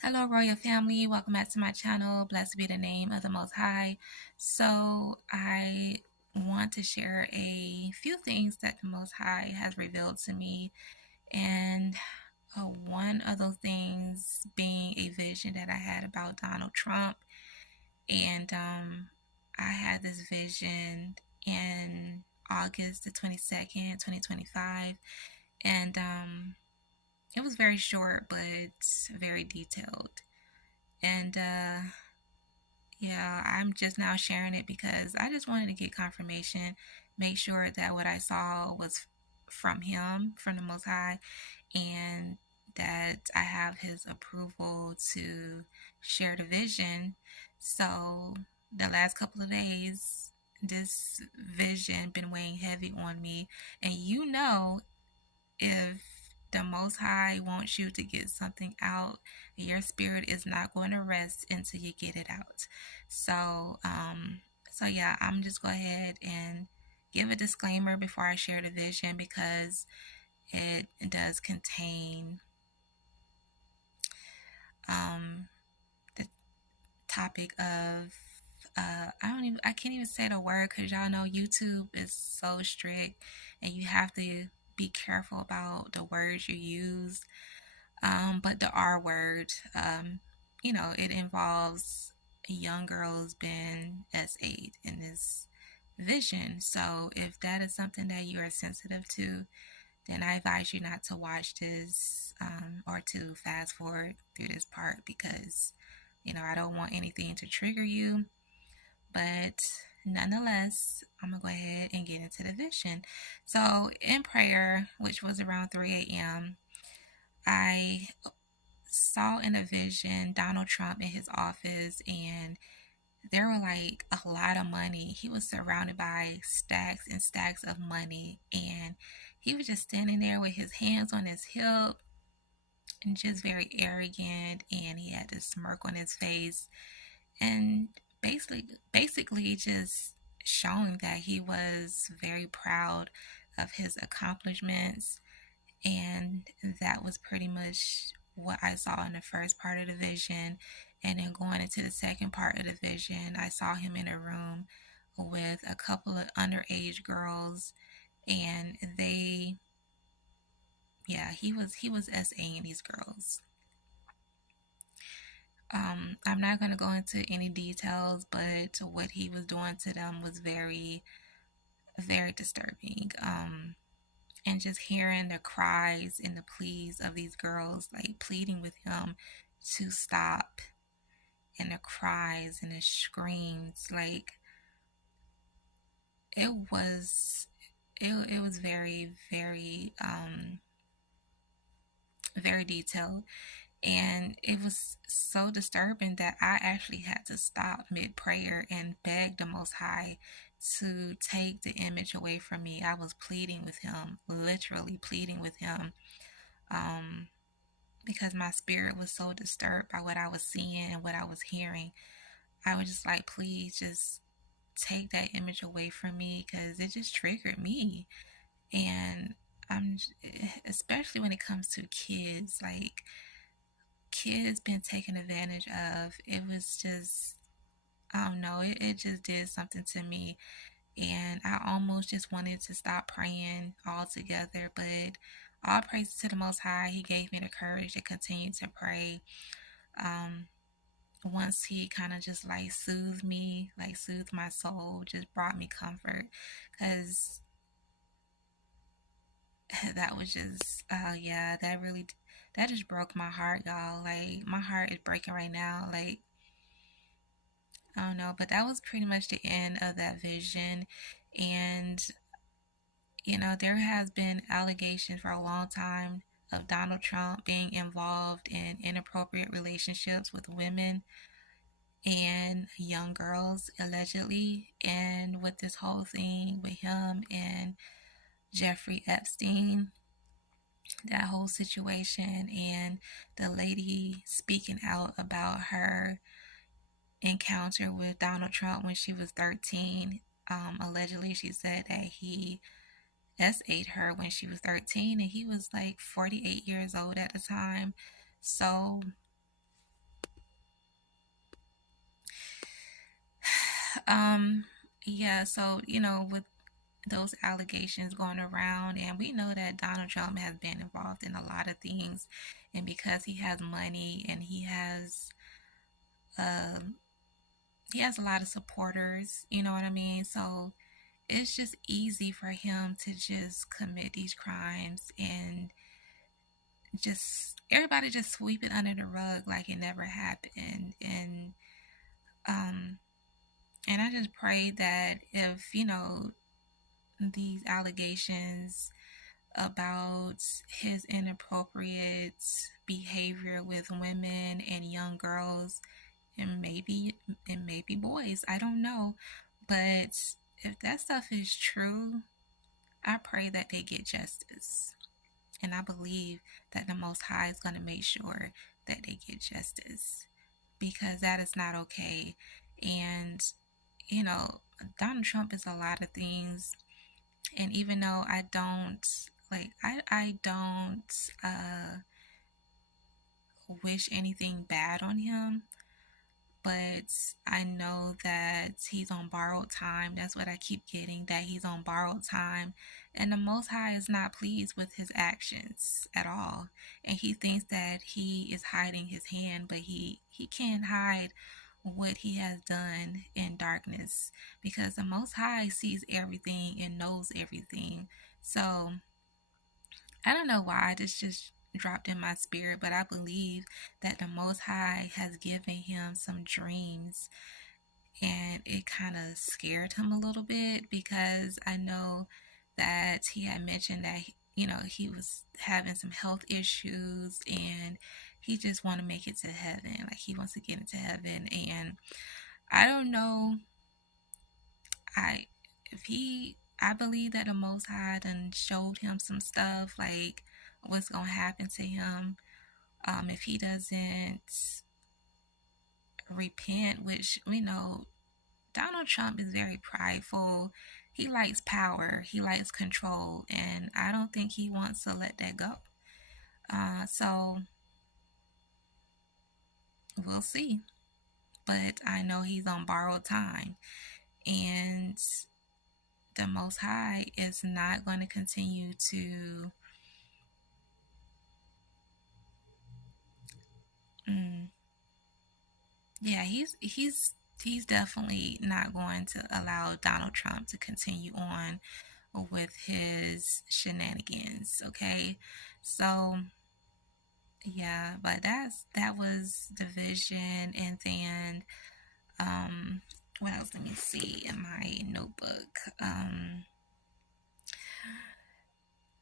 Hello, Royal Family. Welcome back to my channel. Blessed be the name of the Most High. So, I want to share a few things that the Most High has revealed to me. And one of those things being a vision that I had about Donald Trump. And I had this vision in August the 22nd, 2025. And it was very short, but very detailed. And yeah, I'm just now sharing it because I just wanted to get confirmation, make sure that what I saw was from Him, from the Most High, and that I have His approval to share the vision. So, the last couple of days, this vision been weighing heavy on me, and if the Most High wants you to get something out, your spirit is not going to rest until you get it out. So yeah, I'm just go ahead and give a disclaimer before I share the vision because it does contain um, the topic of I can't even say the word because y'all know YouTube is so strict and you have to be careful about the words you use. But the R word, it involves young girls being S8 in this vision. So if that is something that you are sensitive to, then I advise you not to watch this or to fast forward through this part because, I don't want anything to trigger you. But nonetheless, I'm going to go ahead and get into the vision. So in prayer, which was around 3 a.m., I saw in a vision Donald Trump in his office, and there were like a lot of money. He was surrounded by stacks and stacks of money, and he was just standing there with his hands on his hip and just very arrogant, and he had this smirk on his face, and basically just showing that he was very proud of his accomplishments. And that was pretty much what I saw in the first part of the vision. And then going into the second part of the vision, I saw him in a room with a couple of underage girls, and he was SAing these girls. I'm not going to go into any details, but what he was doing to them was very, very disturbing. And just hearing the cries and the pleas of these girls, like pleading with him to stop, and the cries and the screams, like it was, it was very, very, very detailed. And it was so disturbing that I actually had to stop mid prayer and beg the Most High to take the image away from me. I was pleading with him, literally pleading with him, um, because my spirit was so disturbed by what I was seeing and what I was hearing. I was just like, please just take that image away from me because it just triggered me. And I'm, especially when it comes to kids, like kids being taken advantage of. It was just, I don't know, it just did something to me. And I almost just wanted to stop praying altogether. But all praise to the Most High. He gave me the courage to continue to pray. Um, Once He kind of just like soothed me, like soothed my soul, just brought me comfort. Because that was just, yeah, that just broke my heart, y'all. Like, my heart is breaking right now. Like, I don't know, but that was pretty much the end of that vision. And, there has been allegations for a long time of Donald Trump being involved in inappropriate relationships with women and young girls, allegedly. And with this whole thing with him and Jeffrey Epstein, that whole situation, and the lady speaking out about her encounter with Donald Trump when she was 13. Allegedly, she said that he S8 her when she was 13, and he was like 48 years old at the time. So Um, yeah, so, with those allegations going around, and we know that Donald Trump has been involved in a lot of things, and because he has money and um, he has a lot of supporters, you know what I mean? So it's just easy for him to just commit these crimes and just everybody just sweep it under the rug like it never happened. Um and I just pray that if these allegations about his inappropriate behavior with women and young girls and maybe boys, I don't know, but if that stuff is true, I pray that they get justice. And I believe that the Most High is going to make sure that they get justice because that is not okay. And, you know, Donald Trump is a lot of things. And even though I don't wish anything bad on him, but I know that he's on borrowed time. That's what I keep getting, that he's on borrowed time. And the Most High is not pleased with his actions at all. And he thinks that he is hiding his hand, but he can't hide what he has done in darkness because the Most High sees everything and knows everything. So I don't know why this just dropped in my spirit, but I believe that the Most High has given him some dreams, and it kind of scared him a little bit because I know that he had mentioned that he was having some health issues and he just want to make it to heaven, like he wants to get into heaven. And I don't know, I if he I believe that the Most High done showed him some stuff like what's gonna happen to him if he doesn't repent, which we know Donald Trump is very prideful. He likes power, he likes control, and I don't think he wants to let that go. So we'll see. But I know he's on borrowed time, and the Most High is not going to continue to. Mm, yeah, he's definitely not going to allow Donald Trump to continue on with his shenanigans. Okay, so yeah, but that was division, and then what else? Let me see in my notebook.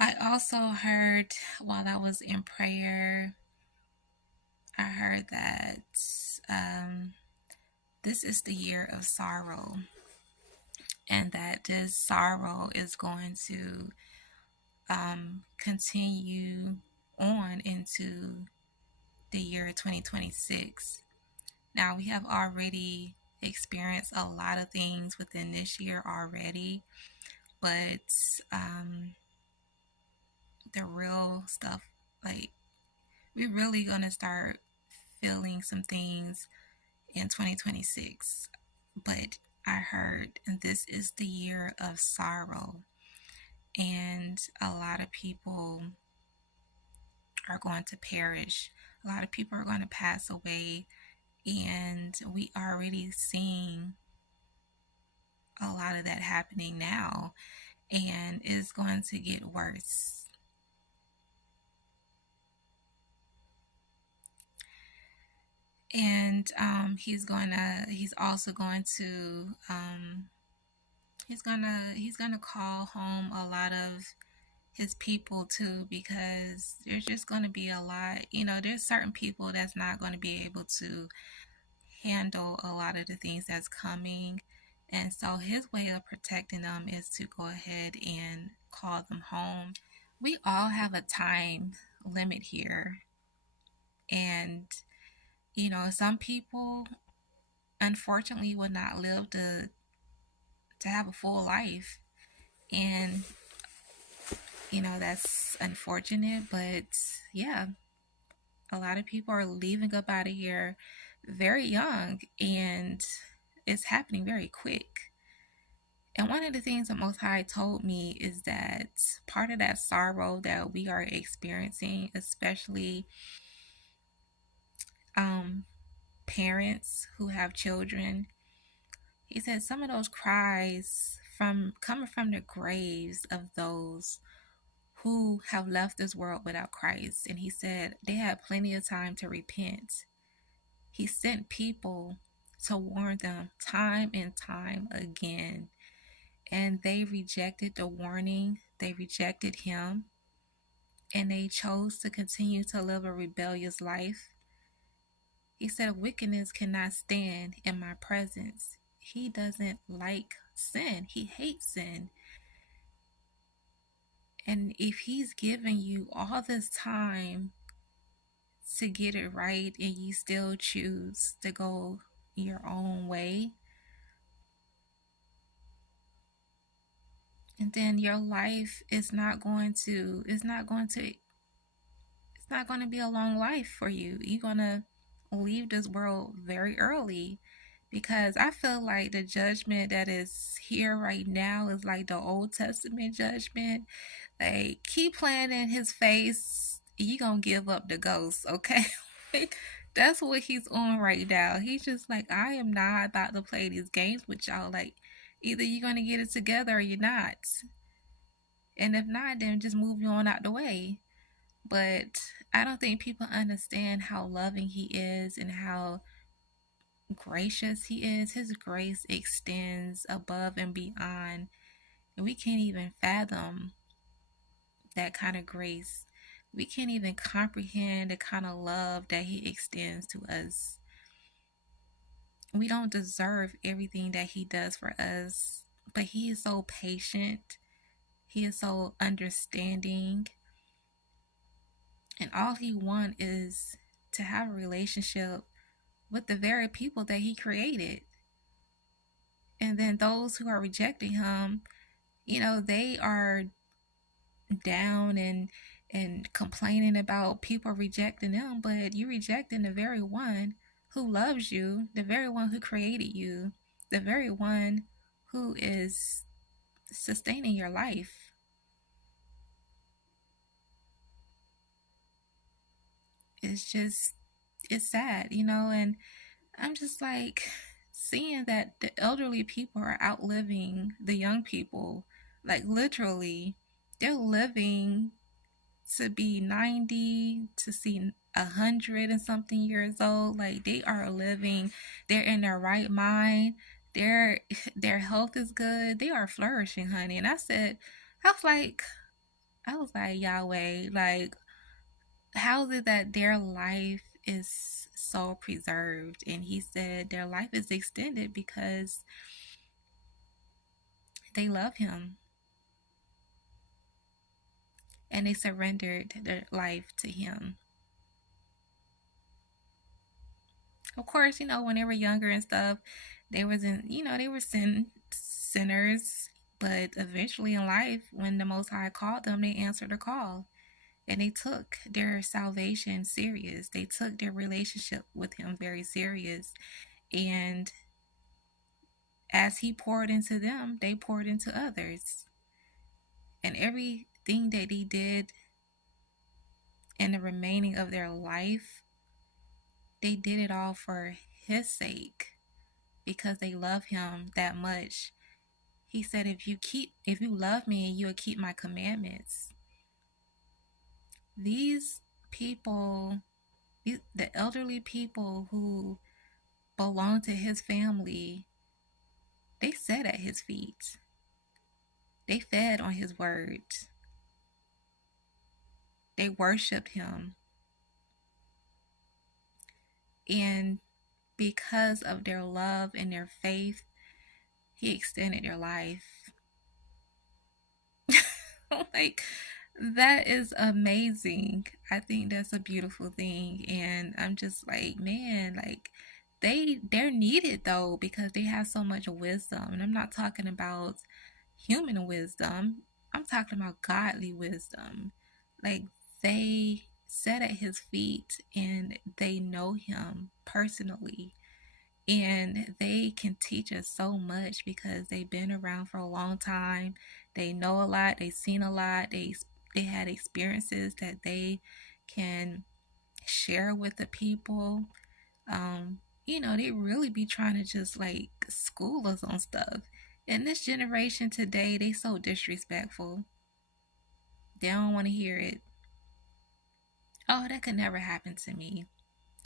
I also heard while I was in prayer, I heard that um, this is the year of sorrow, and that this sorrow is going to continue on into the year 2026. Now, we have already experienced a lot of things within this year already, but the real stuff, like, we're really going to start feeling some things in 2026. But I heard this is the year of sorrow, and a lot of people are going to perish. A lot of people are going to pass away, and we already seeing a lot of that happening now, and it's going to get worse. And he's also going to he's gonna call home a lot of his people too, because there's just going to be a lot, there's certain people that's not going to be able to handle a lot of the things that's coming. And so his way of protecting them is to go ahead and call them home. We all have a time limit here. And, some people unfortunately will not live to have a full life. And, that's unfortunate. But yeah, a lot of people are leaving up out of here very young. And it's happening very quick. And one of the things the Most High told me is that part of that sorrow that we are experiencing, especially um, parents who have children, he said some of those cries from coming from the graves of those who have left this world without Christ. And he said they had plenty of time to repent. He sent people to warn them time and time again. And they rejected the warning, they rejected him, and they chose to continue to live a rebellious life. He said, wickedness cannot stand in my presence. He doesn't like sin, he hates sin. And if he's given you all this time to get it right and you still choose to go your own way, and then your life is not going to it's not going to be a long life for you. You're going to leave this world very early, because I feel like the judgment that is here right now is like the Old Testament judgment. Like, keep playing in his face, you gonna give up the ghost, okay? That's what he's on right now. He's just like, I am not about to play these games with y'all. Like, either you're gonna get it together or you're not. And if not, then just move you on out the way. But I don't think people understand how loving he is and how gracious he is. His grace extends above and beyond. And we can't even fathom that kind of grace. We can't even comprehend the kind of love that he extends to us. We don't deserve everything that he does for us, but he is so patient. He is so understanding. And all he wants is to have a relationship with the very people that he created. And then those who are rejecting him, they are down and complaining about people rejecting them, but you rejecting the very one who loves you, the very one who created you, the very one who is sustaining your life. It's sad, and I'm just like seeing that the elderly people are outliving the young people. Like, literally, they're living to be 90, to see 100 and something years old. Like, they are living, they're in their right mind, their health is good, they are flourishing, honey. And I was like, Yahweh, like, how is it that their life is so preserved? And he said their life is extended because they love him and they surrendered their life to him. Of course, when they were younger and stuff, they were sinners, but eventually in life, when the Most High called them, they answered the call. And they took their salvation serious. They took their relationship with him very serious. And as he poured into them, they poured into others. And everything that they did in the remaining of their life, they did it all for his sake, because they love him that much. He said, if you love me, you will keep my commandments. These people, the elderly people who belong to his family, they sat at his feet. They fed on his words. They worshiped him. And because of their love and their faith, he extended their life. Like, that is amazing. I think that's a beautiful thing. And I'm just like, man, like, they're needed though, because they have so much wisdom. And I'm not talking about human wisdom. I'm talking about godly wisdom. Like, they sat at his feet and they know him personally. And they can teach us so much because they've been around for a long time. They know a lot, they've seen a lot, they had experiences that they can share with the people. They really be trying to just like school us on stuff. And this generation today, they so disrespectful. They don't want to hear it. Oh, that could never happen to me.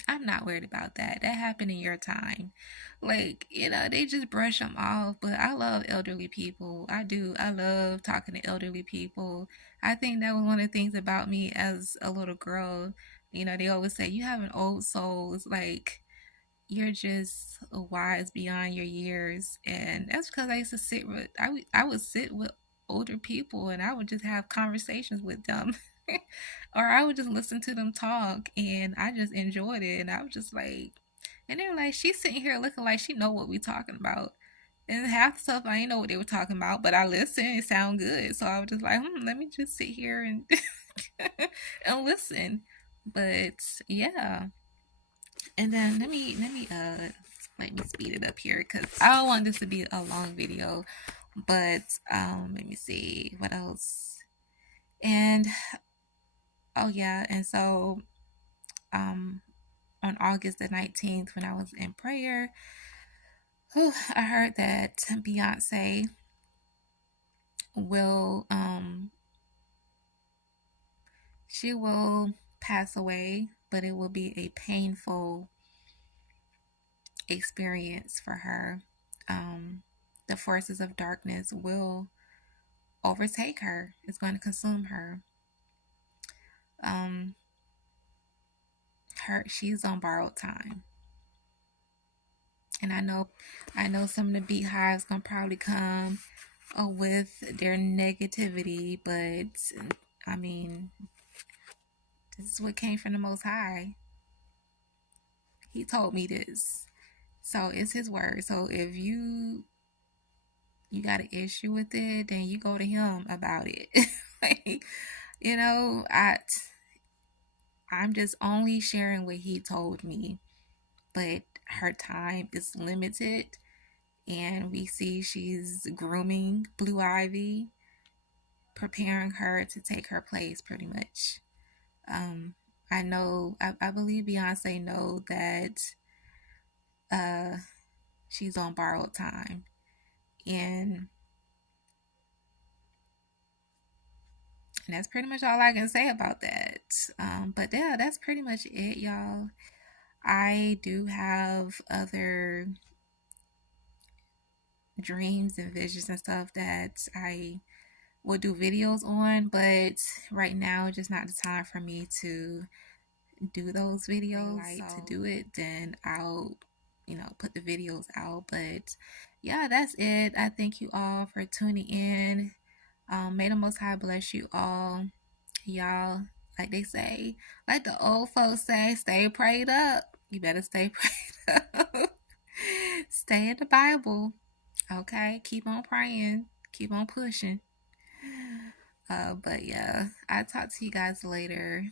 I'm not worried about that. That happened in your time. Like, they just brush them off. But I love elderly people. I do. I love talking to elderly people. I think that was one of the things about me as a little girl. They always say, you have an old soul. It's like, you're just wise beyond your years. And that's because I used to I would sit with older people and I would just have conversations with them. Or I would just listen to them talk and I just enjoyed it. And I was just like, and they're like, she's sitting here looking like she know what we talking about. And half the stuff I didn't know what they were talking about, but I listened. It sound good, so I was just like, let me just sit here and and listen. But yeah, and then let me speed it up here because I don't want this to be a long video. But let me see what else. And oh yeah, and so um on August the 19th when I was in prayer, I heard that Beyonce will she will pass away, but it will be a painful experience for her. The forces of darkness will overtake her. It's going to consume her. Um, she's on borrowed time, and I know some of the beehives gonna probably come with their negativity, but I mean, this is what came from the Most High. He told me this, so it's His word. So if you got an issue with it, then you go to Him about it. Like, I'm just only sharing what He told me, but her time is limited, and we see she's grooming Blue Ivy, preparing her to take her place, pretty much. Um, I believe Beyonce know that uh, she's on borrowed time, and that's pretty much all I can say about that. But yeah, that's pretty much it, y'all. I do have other dreams and visions and stuff that I will do videos on, but right now just not the time for me to do those videos. To do it, then I'll put the videos out. But yeah, that's it. I thank you all for tuning in. May the Most High bless you all, y'all. Like they say, like the old folks say, stay prayed up. You better stay prayed up. Stay in the Bible. Okay, keep on praying, keep on pushing. But yeah, I'll talk to you guys later.